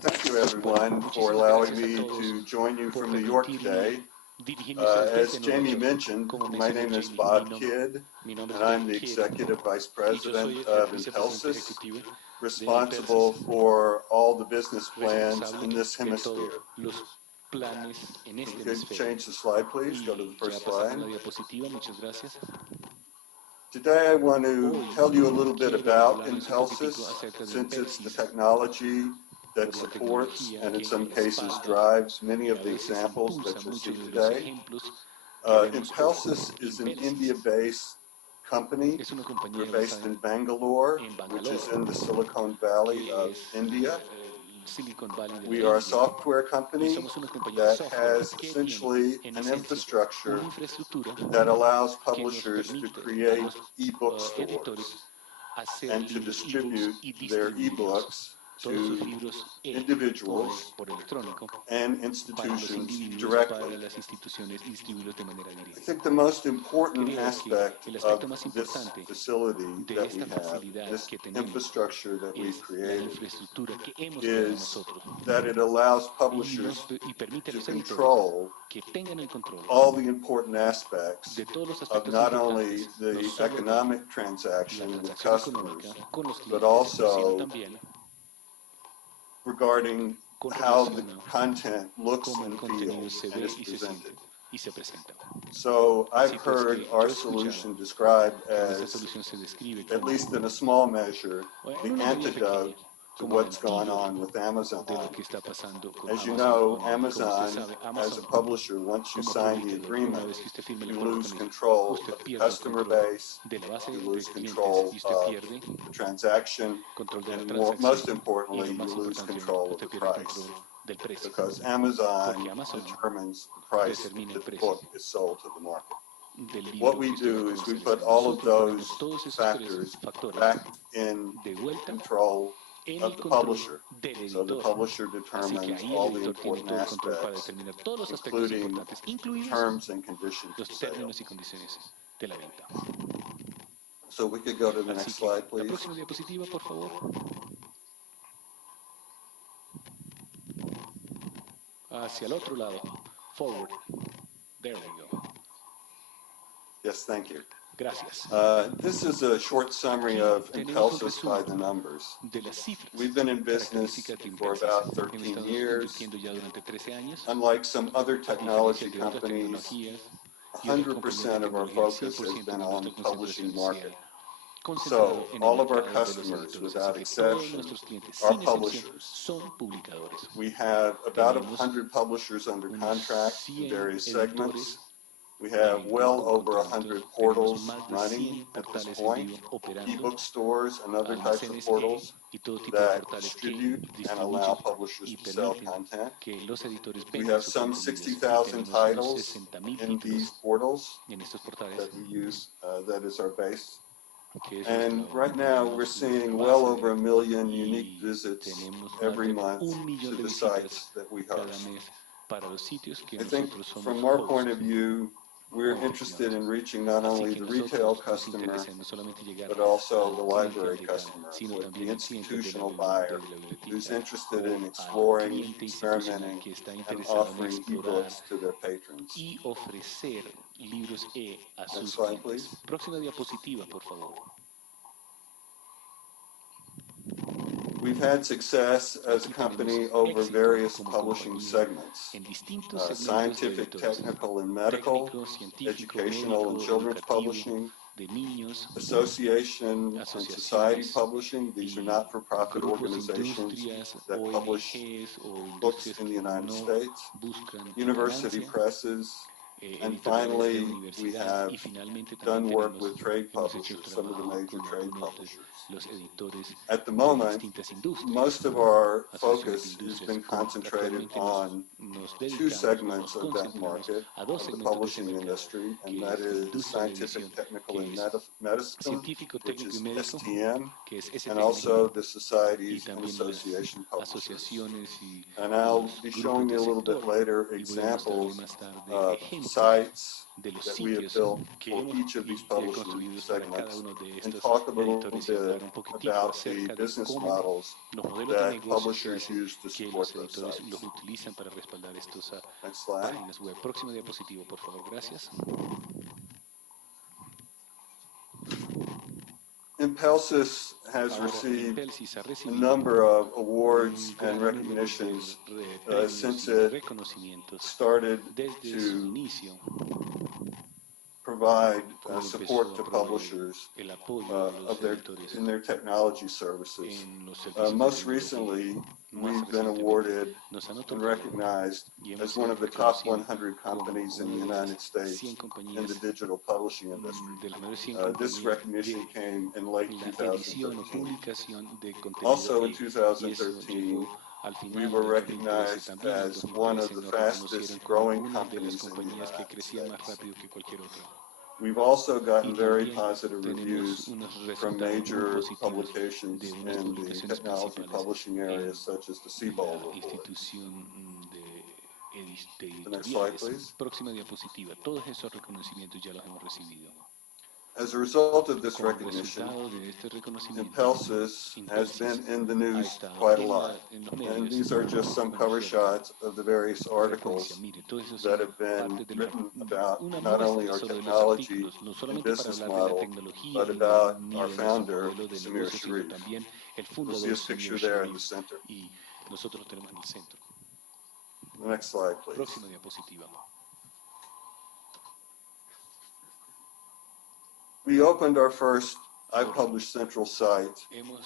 Thank you, everyone, for allowing me to join you from New York today. As Jamie mentioned, my name is Bob Kidd, and I'm the Executive Vice President of Impelsys, responsible for all the business plans in this hemisphere. You could change the slide, please. Go to the first slide. Today I want to tell you a little bit about Impelsys, since it's the technology that supports and in some cases drives many of the examples that you'll see today. Impelsys is an India-based company. We're based in Bangalore, which is in the Silicon Valley of India. We are a software company that has essentially an infrastructure that allows publishers to create ebook stores and to distribute their ebooks to individuals and institutions directly. I think the most important aspect of this facility that we have, this infrastructure that we've created, is that it allows publishers to control all the important aspects of not only the economic transaction with customers, but also regarding how the content looks and feels and is presented. So I've heard our solution described as, at least in a small measure, the antidote to what's gone on with Amazon. As you know, Amazon, as a publisher, once you sign the agreement, you lose control of the customer base, you lose control of the transaction, and most importantly, you lose control of the price, because Amazon determines the price that the book is sold to the market. What we do is we put all of those factors back in control of the publisher. So the publisher determines all the important aspects, including terms and conditions of sale. So we could go to the next slide, please. Hacia el otro lado. Forward. There we go. Yes, thank you. Gracias. This is a short summary of Impelsys by the numbers. We've been in business for about 13 years. Unlike some other technology companies, 100% of our focus has been on the publishing market. So all of our customers, without exception, are publishers. We have about 100 publishers under contract in various segments. We have well over 100 portals running at this point, ebook stores and other types of portals that distribute and allow publishers to sell content. We have some 60,000 titles in these portals that we use, that is our base. And right now we're seeing well over 1 million unique visits every month to the sites that we host. I think from our point of view, we're interested in reaching not only the retail customer, but also the library customer, with the institutional buyer who's interested in exploring, experimenting, and offering ebooks to their patrons. Next slide, please. We've had success as a company over various publishing segments, scientific, technical, and medical, educational and children's publishing, association and society publishing. These are not-for-profit organizations that publish books in the United States, university presses, and finally, we have done work with trade publishers, some of the major trade publishers. At the moment, most of our focus has been concentrated on two segments of that market, of the publishing industry, and that is scientific, technical, and medicine, which is STM, and also the societies and association publishers. And I'll be showing you a little bit later examples of sites de los that we have sitios built que for hemos each of these publishing construidos para cada segments uno de and estos talk a little editores y bit hablar un poquitico about the acerca de business cómo models los modelos de that negocio que publishers hacen use to que support los those editores los sites. utilizan para respaldar estas Next slide. páginas web. Próximo diapositivo, por favor, gracias. Impelsys has Ahora, received Impelsys ha a recibido number of awards un gran and número de recognitions premios since y de it reconocimientos started desde su to inicio, provide cuando support empezó to a proveer publishers el apoyo de los editores in their technology services. en los servicios de Most tecnología. recently, Más we've been recientemente, awarded nos han and otorgado recognized y hemos as one sido of the top reconocidos 100 como companies in the una de United las States 100 in the compañías digital publishing industry. de las mejores 100 This compañías recognition de came in late la edición o 2013. publicación de contenido Also in y eso 2013, llegó al we final were del 2013. recognized También en as one of 2013 the nos fastest reconocieron como growing una de las companies in the compañías que United crecía más States. rápido que cualquier otra. We've also Y gotten very también positive tenemos reviews unos from resultados muy major positivos publications de unas in the publicaciones technology principales publishing en areas, such as the la CBOL report. institución de The next slide, editoriales. please. Próxima diapositiva. Todos esos reconocimientos ya los hemos recibido. As a result of this Como recognition, resultado de este reconocimiento, Impelsys has been Impelsys in the ha news estado quite a en lot. los And medios these are just some con cover cierta shots of the various frecuencia. articles Mire, todos esos that son have been parte de written about una not only muestra our solo de los technology artículos, no and solamente para business hablar de la model, tecnología but about ni our de nuestro founder, modelo de Samir negocio, sino Sharif. también el You'll see fundador his Samir picture there in the Sharif, center. y nosotros lo tenemos en el centro. The next slide, please. Próxima diapositiva. We opened our first iPublishCentral site Hemos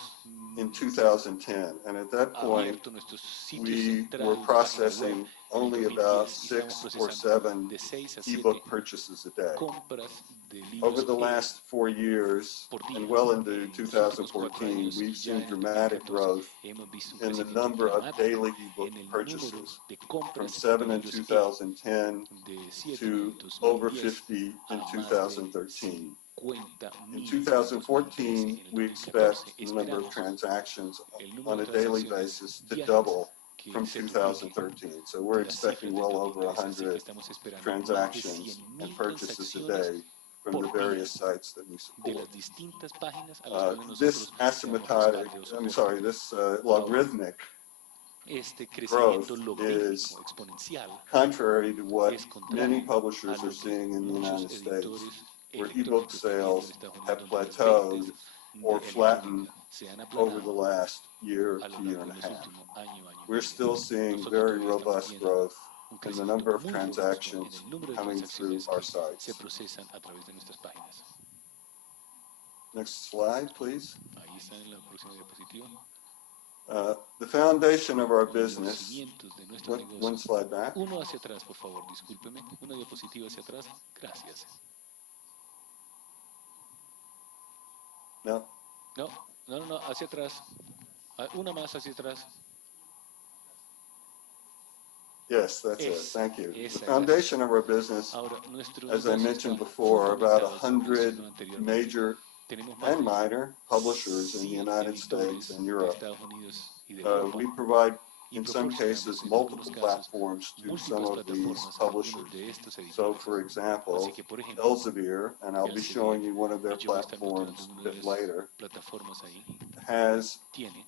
in 2010, and at that point, abierto nuestro sitio we central, were página web, processing en el only 2010, about y estamos 6 or procesando 7 de 6 a 7 ebook purchases a day. compras de Over libros the last 4 years, por día. and well into En los últimos 4 2014, años we've y ya seen en el dramatic 2014 growth hemos visto un in the crecimiento number of dramático daily ebook en el número purchases, de from compras 7 de in libros 2010 de 7 en to el over 2010 50 a in más de 2013. 50 In mil en el 2014, 2013. En we el expect 2014 the number of esperamos transactions el número on de a daily transacciones basis to diarias double que from se duplique 2013. So we're de las cifras expecting del well over 2013. Así que 100 estamos esperando más de transactions and 100.000 purchases a transacciones day from por the día various sites that we de support. las distintas páginas a las cuales This nosotros damos asymptotic, respaldo o I'm soporte. sorry, this Ahora, logarithmic este growth crecimiento is logarítmico exponencial contrary to what es many contrario a publishers are lo que seeing in the muchos United States, editores where electrónicos ebook están viendo en sales Estados Unidos, have donde las plateaued ventas or de flattened electrónica se han over the aplanado last year a lo to year largo and de a los half. últimos año y We're still medio. seeing Nosotros very todavía estamos robust viendo growth un in the crecimiento number of muy robusto en transactions el número de coming through transacciones our que se sites. procesan a través de nuestras páginas. Next slide, please. Ahí está en la próxima diapositiva. The foundation of our Los business, cimientos de nuestro one negocio. slide back. Uno hacia atrás, por favor, discúlpeme. Una diapositiva hacia atrás. Gracias. No, No, hacia atrás. Una más hacia atrás. yes, that's it. Thank you. The Esa, foundation of our business, Ahora, nuestro as I negocio mentioned está before, are about fundamentado, como 100 mencionó anteriormente. major Tenemos más and de minor publishers in the 100 United States editores and de Europe. Estados Unidos y de Europa. We provide, Y in some proporcionamos cases, en algunos multiple casos platforms to some múltiples of these plataformas a algunos publishers. de estos So, editores. for example, Así que, por ejemplo, Elsevier, and I'll be Elsevier, showing you one of their y yo voy a estar mostrando platforms a una de bit las later, plataformas ahí, has tiene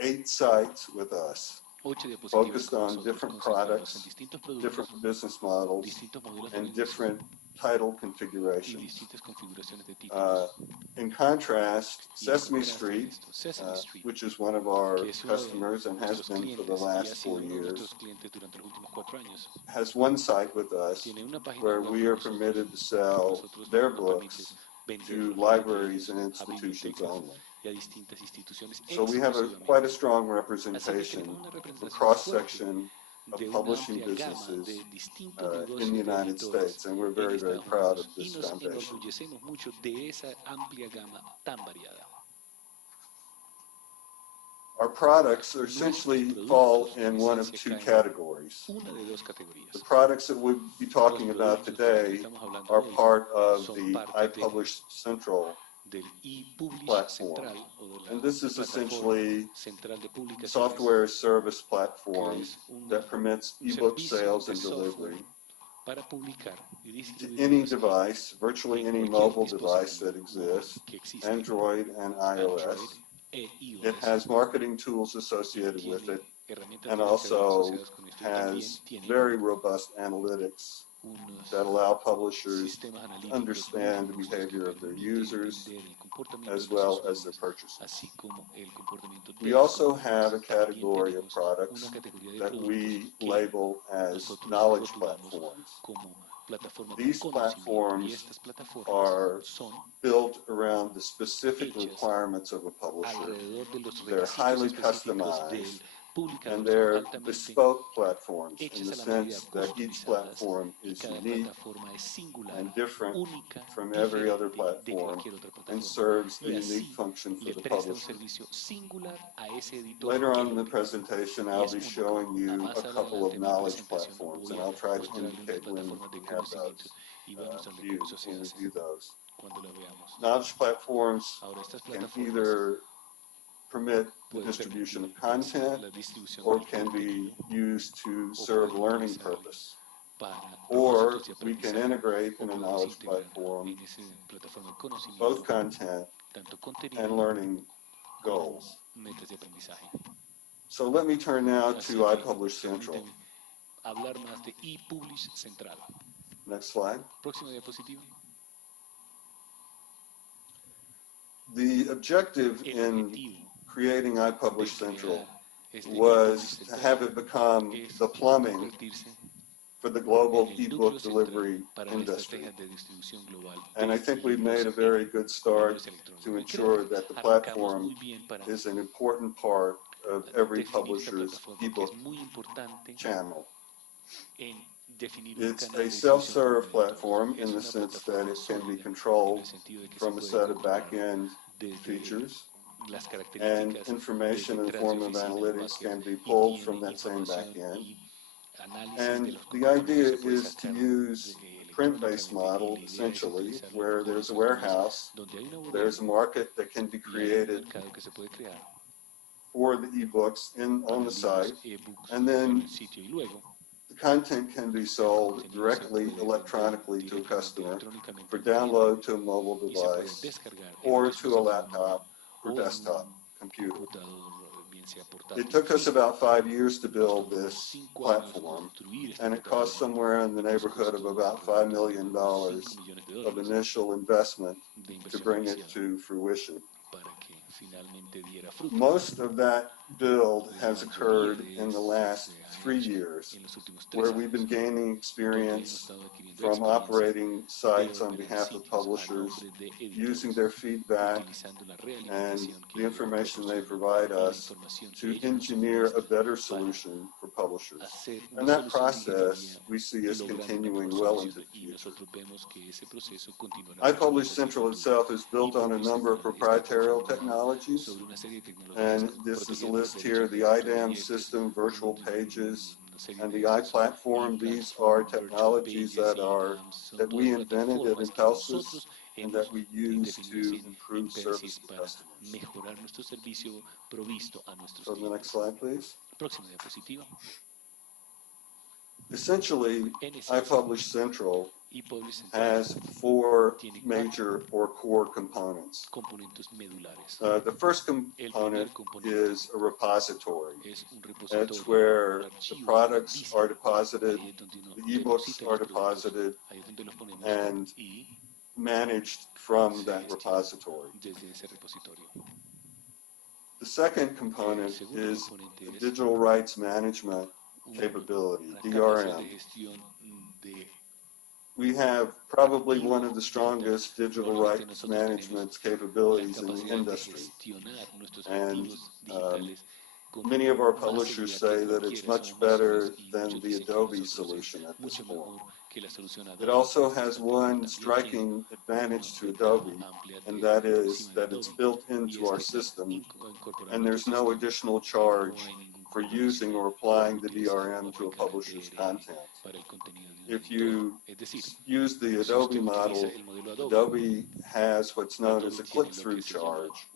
8 sites with us, 8 diapositivas focused con on nosotros, different concentrados en products, distintos productos, different business models, distintos modelos de and negocio different title y configurations. distintas configuraciones de títulos. In contrast, Y en Sesame contraste con Street, esto, Sesame Street, which is one of our que es uno de customers and has nuestros been for the clientes y ha last sido 4 uno de years, nuestros clientes durante los últimos 4 años, has one site with us tiene una página where web we con are nosotros, permitted to que sell nosotros their nos permite books vender to los libraries libros and a institutions bibliotecas only. y a distintas instituciones So we have exclusivamente. quite a strong Así que representation tenemos una of a representación fuerte cross-section of de una publishing amplia gama businesses de distintos in negocios the de United editores States, and we're en very, very Estados proud of Unidos y this nos foundation. enorgullecemos mucho de esa amplia gama tan variada. Our products essentially fall in one of 2 categories. Una de 2 categorías. The products that we'll be talking about today are part of the iPublishCentral del platform. iPublishCentral o de la And this is plataforma essentially central de publicaciones, software as service platform que es un that permits ebook servicio sales de and software delivery to any device, virtually any mobile device that exists, Android and iOS. It has marketing tools associated with it and also has very robust analytics that allow publishers to understand the behavior of their users as well as their purchasers. We also have a category of products that we label as knowledge platforms. These platforms are built around the specific requirements of a publisher. They're highly customized, and they're bespoke platforms in the sense that each platform is unique and different from every other platform and serves a unique function for the publisher. Later on in the presentation, I'll be showing you a couple of knowledge platforms, and I'll try to indicate when we have those when we view those. Knowledge platforms can either permit the distribution of content or can be used to serve learning purpose. Or we can integrate in a knowledge platform both content and learning goals. So let me turn now to iPublishCentral. Next slide. The objective in creating iPublishCentral was to have it become the plumbing for the global ebook delivery industry. And I think we've made a very good start to ensure that the platform is an important part of every publisher's ebook channel. It's a self-serve platform in the sense that it can be controlled from a set of back-end features, and information in the form of analytics can be pulled from that same back-end. And the idea is to use a print-based model, essentially, where there's a warehouse, there's a market that can be created for the ebooks on the site, and then the content can be sold directly electronically to a customer for download to a mobile device or to a laptop or desktop computer. It took us about 5 years to build this platform, and it cost somewhere in the neighborhood of about $5 million of initial investment to bring it to fruition. Most of that build has occurred in the last 3 years, where we've been gaining experience from operating sites on behalf of publishers, using their feedback and the information they provide us to engineer a better solution for publishers. And that process we see as continuing well into the future. iPublishCentral itself is built on a number of proprietary technologies, and this is a list here: the IDAM system, virtual pages, and the iPlatform. These are technologies that we invented at Impelsys and that we use to improve service to customers. So the next slide, please. Essentially, iPublishCentral has 4 major or core components. The first component is a repository. That's where the products are deposited, the ebooks are deposited, and managed from that repository. The second component is the digital rights management capability, DRM. We have probably one of the strongest digital rights management capabilities in the industry. And many of our publishers say that it's much better than the Adobe solution at this point. It also has one striking advantage to Adobe, and that is that it's built into our system, and there's no additional charge for using or applying the DRM to a publisher's content. If you use the Adobe model, Adobe has what's known as a click-through charge,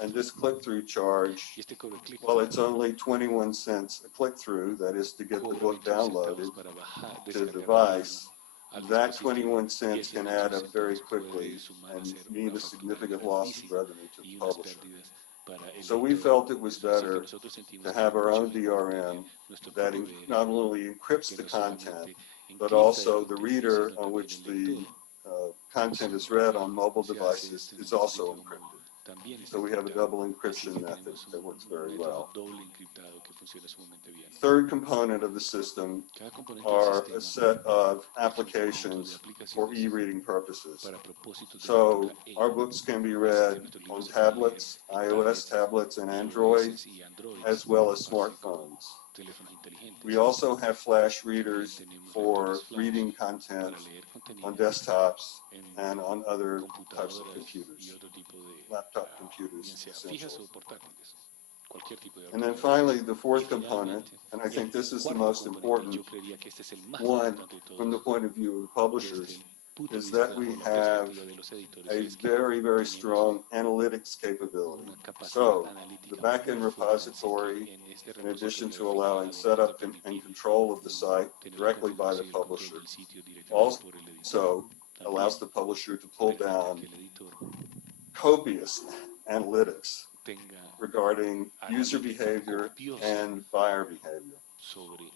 And this click-through charge, well, it's only 21 cents a click-through, that is to get the book downloaded to the device. That 21 cents can add up very quickly and mean a significant loss of revenue to the publisher. So we felt it was better to have our own DRM that not only encrypts the content, but also the reader on which the content is read on mobile devices is also encrypted. So we have a double encryption method that works very well. Third component of the system are a set of applications for e-reading purposes. So our books can be read on tablets, iOS tablets and Android, as well as smartphones. We also have flash readers for reading content on desktops and on other types of computers, laptop computers, essentially. And then finally, the fourth component, and I think this is the most important one from the point of view of the publishers, is that we have a very, very strong analytics capability. So the backend repository, in addition to allowing setup and control of the site directly by the publisher, also allows the publisher to pull down copious analytics regarding user behavior and buyer behavior.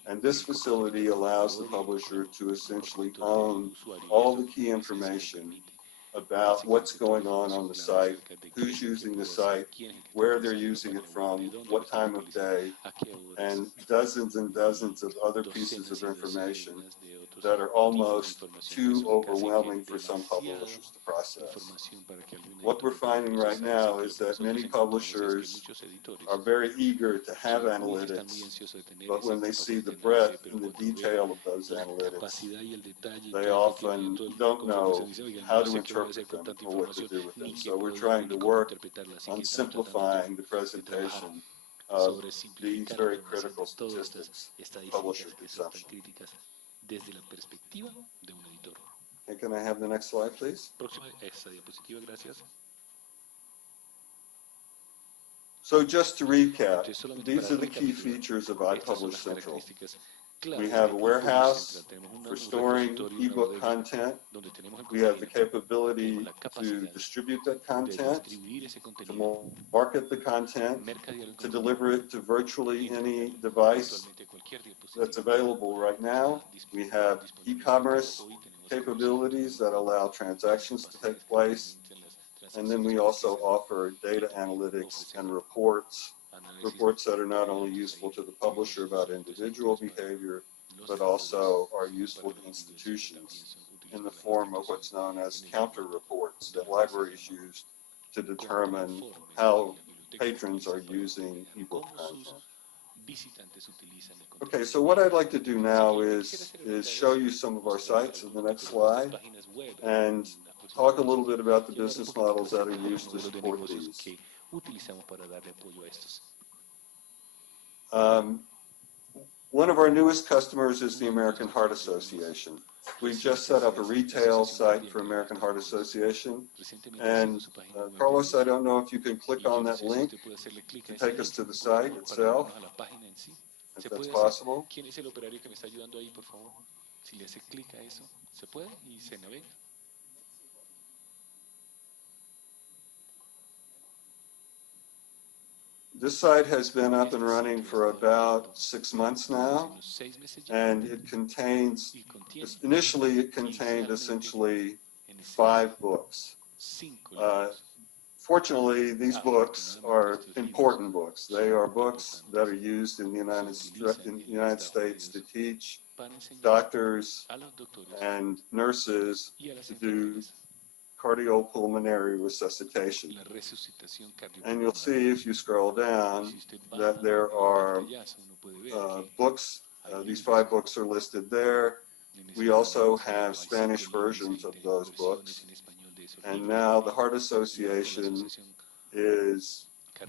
And this facility allows the publisher to essentially own all the key information about what's going on the site, who's using the site, where they're using it from, what time of day, and dozens of other pieces of information that are almost too overwhelming for some publishers to process. What we're finding right now is that many publishers are very eager to have analytics, but when they see the breadth and the detail of those analytics, they often don't know how to interpret them or what to do with them. So we're trying to work on simplifying the presentation of these very critical statistics of publisher consumption. Desde la perspectiva de un editor. Okay, can I have the next slide, please? Esta diapositiva, gracias. So just to recap, these are the key features of iPublishCentral. We have a warehouse for storing ebook content. We have the capability to distribute that content, to market the content, to deliver it to virtually any device that's available right now. We have e-commerce capabilities that allow transactions to take place. And then we also offer data analytics and reports that are not only useful to the publisher about individual behavior, but also are useful to institutions in the form of what's known as counter reports that libraries use to determine how patrons are using ebook content. Okay, so what I'd like to do now is show you some of our sites in the next slide and talk a little bit about the business models that are used to support these. One of our newest customers is the American Heart Association. We've just set up a retail site for American Heart Association. And Carlos, I don't know if you can click on that link to take us to the site itself, if that's possible. This site has been up and running for about 6 months now, and it contains, initially it contained essentially 5 books. Fortunately, these books are important books. They are books that are used in the United States to teach doctors and nurses to do cardiopulmonary resuscitation. And you'll see if you scroll down that there are books, these 5 books are listed there. We also have Spanish versions of those books. And now the Heart Association is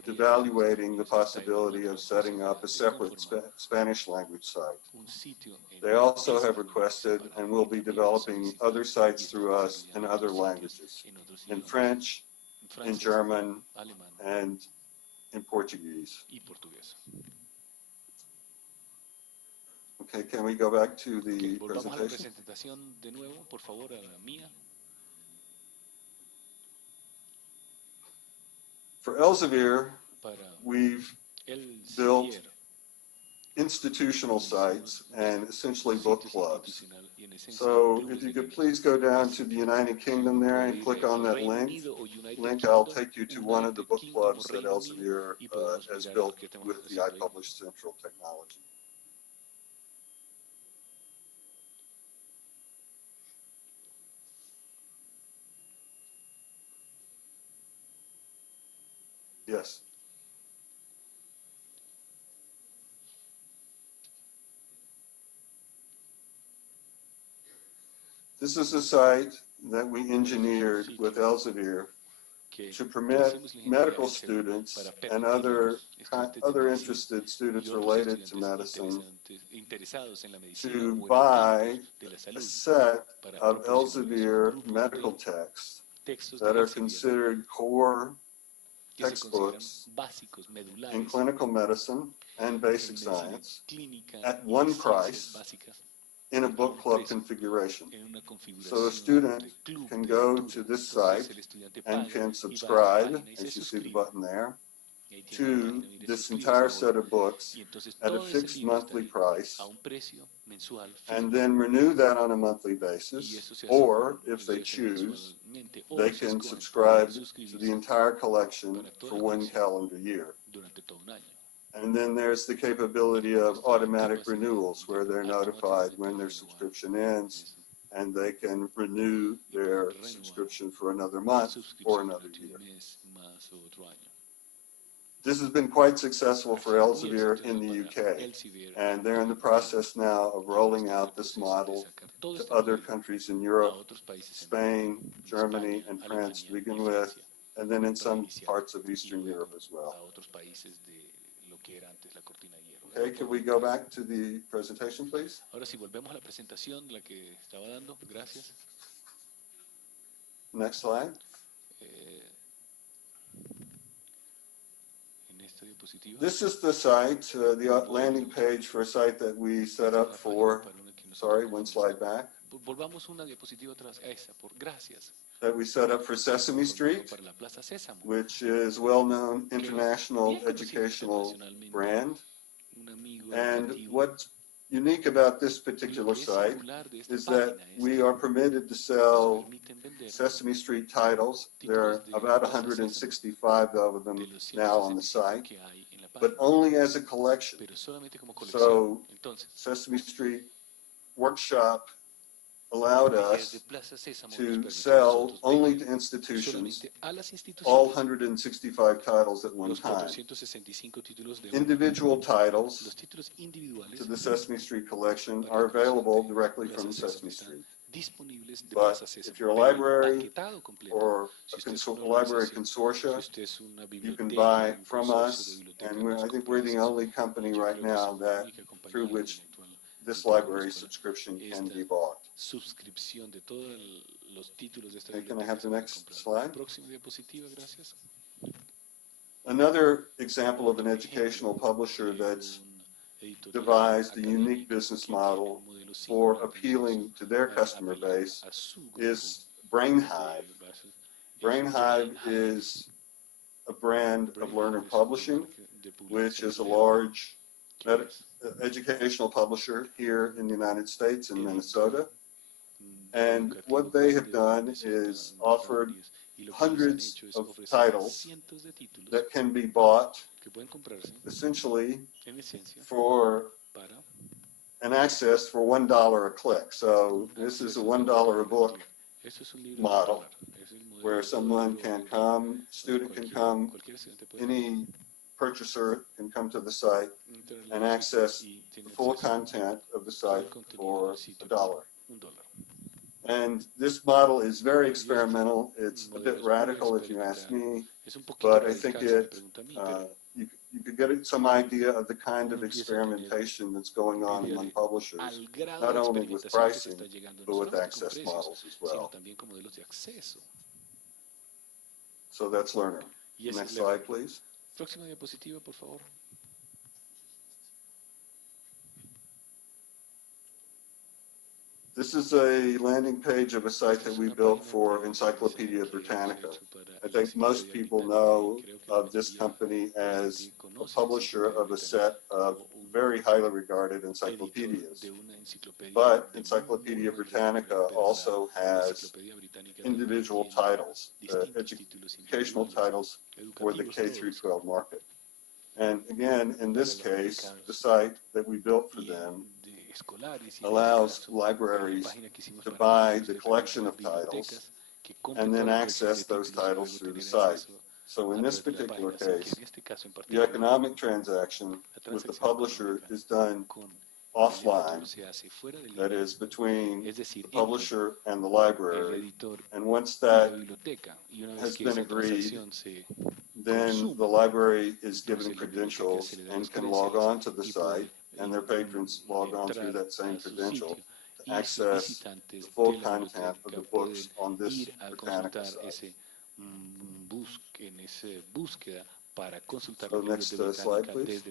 evaluating the possibility of setting up a separate Spanish language site. They also have requested and will be developing other sites through us in other languages, in French, in German, and in Portuguese. Okay, can we go back to the Volvamos a la presentation? presentación de nuevo, por favor, a la mía. For Elsevier, Para we've built institutional sites and essentially book clubs. So if you could please go down to the United Kingdom there and click on that link, I'll take you to one of the book clubs that Elsevier has built with the iPublishCentral technology. Yes. This is a site that we engineered with Elsevier to permit medical students and other interested students related to medicine to buy a set of Elsevier medical texts that are considered core textbooks in clinical medicine and basic science at one price in a book club configuration. So a student can go to this site and can subscribe, as you see the button there, to this entire set of books at a fixed monthly price, and then renew that on a monthly basis, or if they choose, they can subscribe to the entire collection for 1 calendar year. And then there's the capability of automatic renewals where they're notified when their subscription ends and they can renew their subscription for another month or another year. This has been quite successful for Elsevier in the UK, and they're in the process now of rolling out this model to other countries in Europe, Spain, Germany, and France to begin with, and then in some parts of Eastern Europe as well. Okay, can we go back to the presentation, please? Ahora sí, volvemos a la presentación, la que estaba dando. Gracias. Next slide. This is the site, the landing page for a site that we set up for, sorry, one slide back. Volvamos una diapositiva atrás, esa, por gracias. That we set up for Sesame Street, which is a well-known international educational brand. And what's unique about this particular site is that we are permitted to sell Sesame Street titles. There are about 165 of them now on the site, but only as a collection. So Sesame Street Workshop allowed us to sell only to institutions all 165 titles at one time. Individual titles to the Sesame Street collection are available directly from Sesame Street. But if you're a library or a library consortia, you can buy from us, and I think we're the only company right now that through which this library subscription can be bought. Okay, can I have the next slide? Another example of an educational publisher that's devised a unique business model for appealing to their customer base is BrainHive. BrainHive is a brand of learner publishing, which is a large educational publisher here in the United States in Minnesota. And what they have done is offered hundreds of titles that can be bought essentially for an access for $1 a click. So this is a $1 a book model where someone can come, student can come, any purchaser can come to the site and access the full content of the site for $1. And this model is very experimental. It's a bit radical if you ask me, but I think you could get some idea of the kind of experimentation that's going on among publishers, not only with pricing, but with access models as well. So that's learner. Next slide, please. Próxima diapositiva, por favor. This is a landing page of a site that we built for Encyclopedia Britannica. I think most people know of this company as a publisher of a set of very highly regarded encyclopedias. But Encyclopedia Britannica also has individual titles, educational titles for the K through 12 market. And again, in this case, the site that we built for them allows libraries to buy the collection of titles and then access those titles through the site. So in this particular case, the economic transaction with the publisher is done offline, that is between the publisher and the library, and once that has been agreed, then the library is given credentials and can log on to the site, and their patrons log on through that same credential to access the full content of the books on this Britannica site. So next slide, please.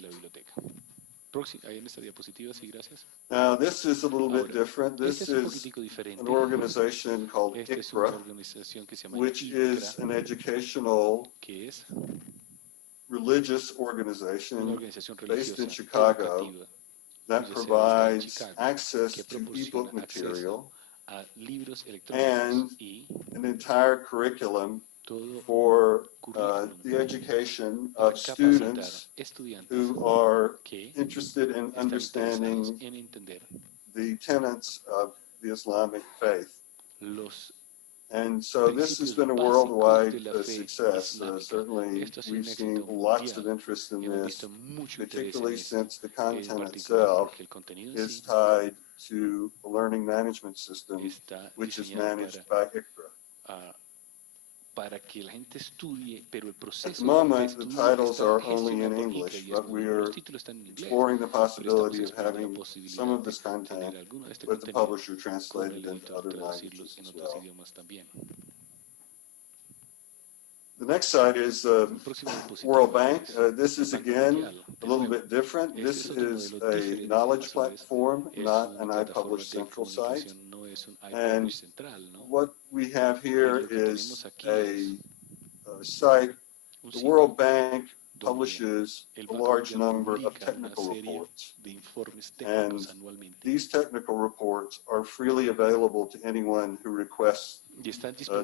Now this is a little bit different. This is an organization called ICRA, which is an educational religious organization based in Chicago that provides access to ebook material and an entire curriculum for the education of students who are interested in understanding the tenets of the Islamic faith. And so this has been a worldwide success. Certainly, we've seen lots of interest in this, particularly since the content itself is tied to a learning management system, which is managed by ICRA. At the moment, the titles are only in English, but we are exploring the possibility of having some of this content with the publisher translated into other languages as well. The next site is World Bank. This is, again, a little bit different. This is a knowledge platform, not an iPublishCentral site. And what we have here is a site. The World Bank publishes a large number of technical reports. And these technical reports are freely available to anyone who requests the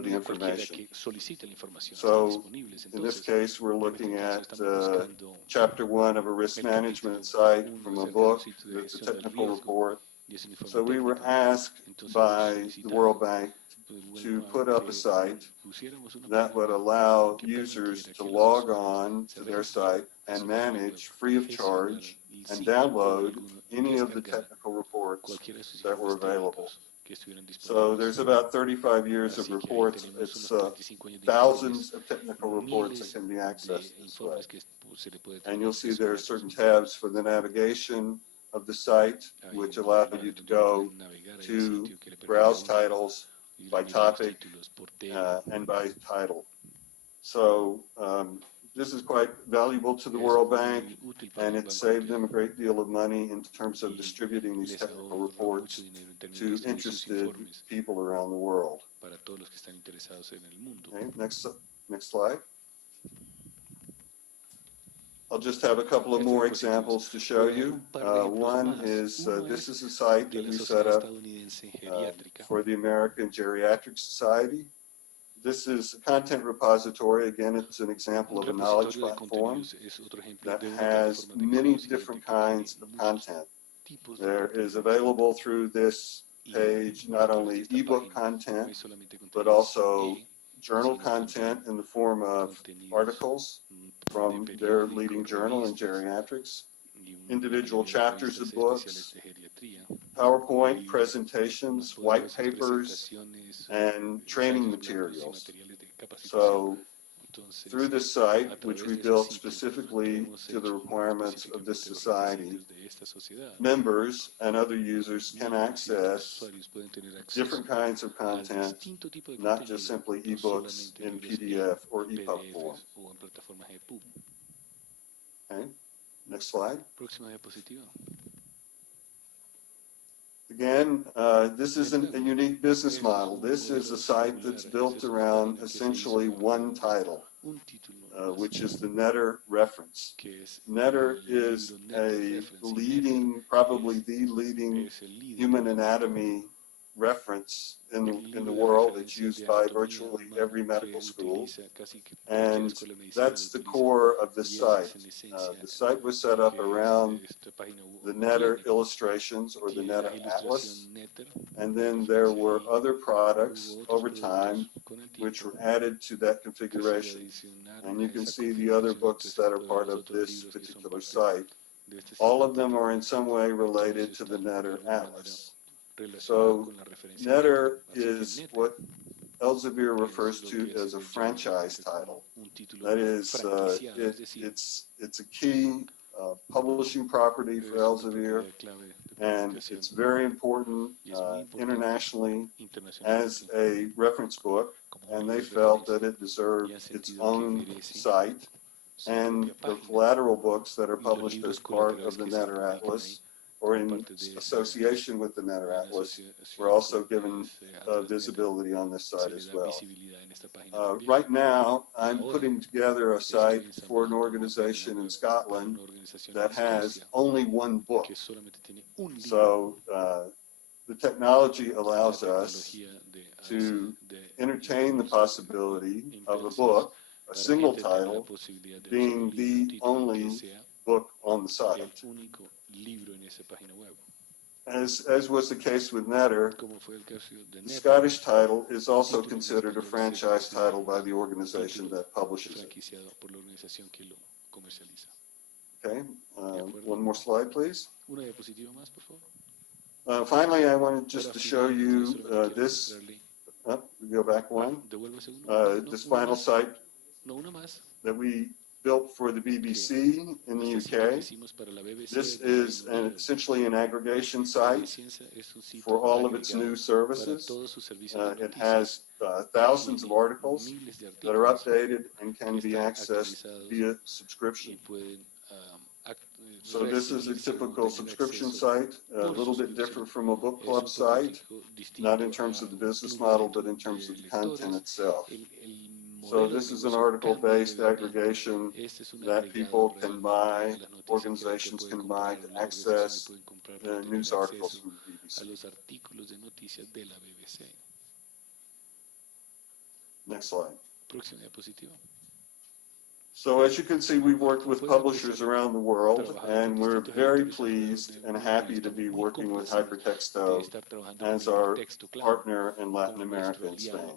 information. So in this case, we're looking at Chapter 1 of a risk management site from a book that's a technical report. So we were asked by the World Bank to put up a site that would allow users to log on to their site and manage free of charge and download any of the technical reports that were available. So there's about 35 years of reports. It's thousands of technical reports that can be accessed this way. And you'll see there are certain tabs for the navigation of the site, which allow you to go to browse titles by topic and by title. So this is quite valuable to the World Bank, and it saved them a great deal of money in terms of distributing these technical reports to interested people around the world. Okay, next slide. I'll just have a couple of more examples to show you. One is, this is a site that we set up for the American Geriatric Society. This is a content repository. Again, it's an example of a knowledge platform that has many different kinds of content. There is available through this page not only ebook content, but also journal content in the form of articles from their leading journal in geriatrics, individual chapters of books, PowerPoint presentations, white papers, and training materials. So Through this site, which we built specifically to the requirements of this society, members and other users can access different kinds of content, not just simply ebooks in PDF or EPUB form. Okay, next slide. Again, this isn't a unique business model. This is a site that's built around essentially one title, which is the Netter reference. Netter is a leading, probably the leading human anatomy reference in the world. It's used by virtually every medical school, and that's the core of the site. The site was set up around the Netter illustrations or the Netter Atlas, and then there were other products over time which were added to that configuration. And you can see the other books that are part of this particular site. All of them are in some way related to the Netter Atlas. So Netter is what Elsevier refers to as a franchise title. That is, it's a key publishing property for Elsevier, and it's very important internationally as a reference book, and they felt that it deserved its own site, and the collateral books that are published as part of the Netter Atlas or in association with the Netter Atlas were also given visibility on this site as well. Right now, I'm putting together a site for an organization in Scotland that has only one book. So the technology allows us to entertain the possibility of a book, a single title, being the only book on the site. As was the case with Netter, the Scottish title is also considered a franchise title by the organization that publishes it. Okay, one more slide, please. Finally, I wanted just to show you this. We go back one. This final site that we built for the BBC in the UK. This is essentially an aggregation site for all of its news services. It has thousands of articles that are updated and can be accessed via subscription. So this is a typical subscription site, a little bit different from a book club site, not in terms of the business model, but in terms of the content itself. So this is an article-based aggregation that people can buy, organizations can buy to access the news articles from the BBC. Next slide. So as you can see, we've worked with publishers around the world, and we're very pleased and happy to be working with Hipertexto as our partner in Latin America and Spain.